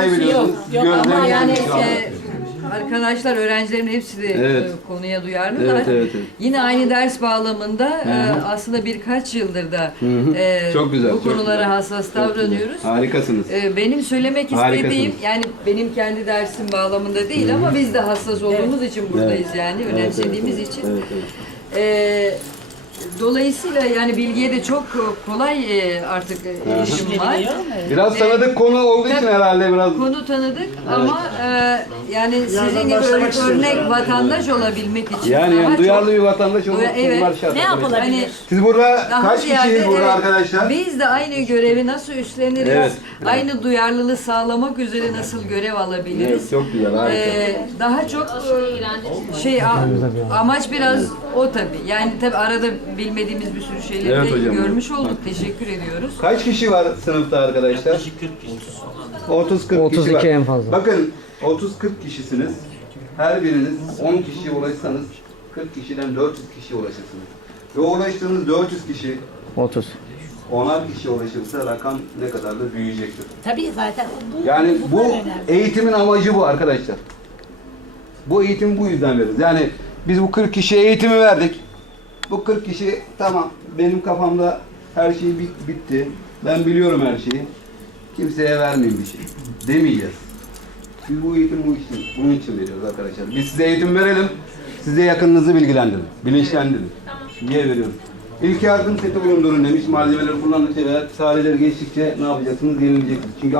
yok. Gözlerim Ama yani e, arkadaşlar, öğrencilerin hepsi de Evet. e, konuya duyarlılar. Evet, evet, evet. Yine aynı ders bağlamında e, aslında birkaç yıldır da e, Çok güzel, bu çok konulara güzel. hassas davranıyoruz. Harikasınız. E, Benim söylemek Harikasınız. istediğim, yani benim kendi dersim bağlamında değil ama biz de hassas olduğumuz için buradayız yani, önemsediğimiz için. Evet, evet. E, Dolayısıyla yani bilgiye de çok kolay e, artık erişim var. Biraz tanıdık konu olduğu için Tabii. herhalde biraz Konu tanıdık ama e, yani sizin gibi başlamak örnek istiyoruz. vatandaş olabilmek için yani, daha yani duyarlı bir vatandaş olmak Evet. bunlar şart. Ne yapılabilir? Hani Siz burada daha kaç ziyade, kişiyiz burada evet, arkadaşlar? Biz de aynı görevi nasıl üstleniriz? Evet. Aynı duyarlılığı sağlamak üzere nasıl görev alabiliriz? Evet, çok güzel, harika. Ee, daha çok e, şey a- amaç biraz o tabii. Yani tabii arada bilmediğimiz bir sürü şeyleri Evet de hocam. görmüş olduk. Teşekkür ediyoruz. Kaç kişi var sınıfta arkadaşlar? 30-40 kişi 32 var. en fazla. Bakın 30-40 kişisiniz. Her biriniz 10 kişiye ulaşsanız 40 kişiden 400 kişiye ulaşırsınız. Ve ulaştığınız 400 kişi 30. 10'ar kişiye ulaşırsa rakam ne kadar da büyüyecektir. Tabii zaten bu, Yani bu bunlar önemli. eğitimin amacı bu arkadaşlar. Bu eğitimi bu yüzden veririz. Yani biz bu 40 kişiye eğitimi verdik. Bu 40 kişi tamam benim kafamda her şey bit- bitti. Ben biliyorum her şeyi. Kimseye vermeyin bir şey. Demeyeceğiz. Biz bu eğitimi bu için, bunun için veriyoruz arkadaşlar. Biz size eğitim verelim. Size yakınınızı bilgilendirin. Bilinçlendirin. Niye veriyoruz? İlk yardım seti bulundurun demiş. Malzemeleri kullandıkça veya sahneleri geçtikçe ne yapacaksınız? Yenileceksiniz. Çünkü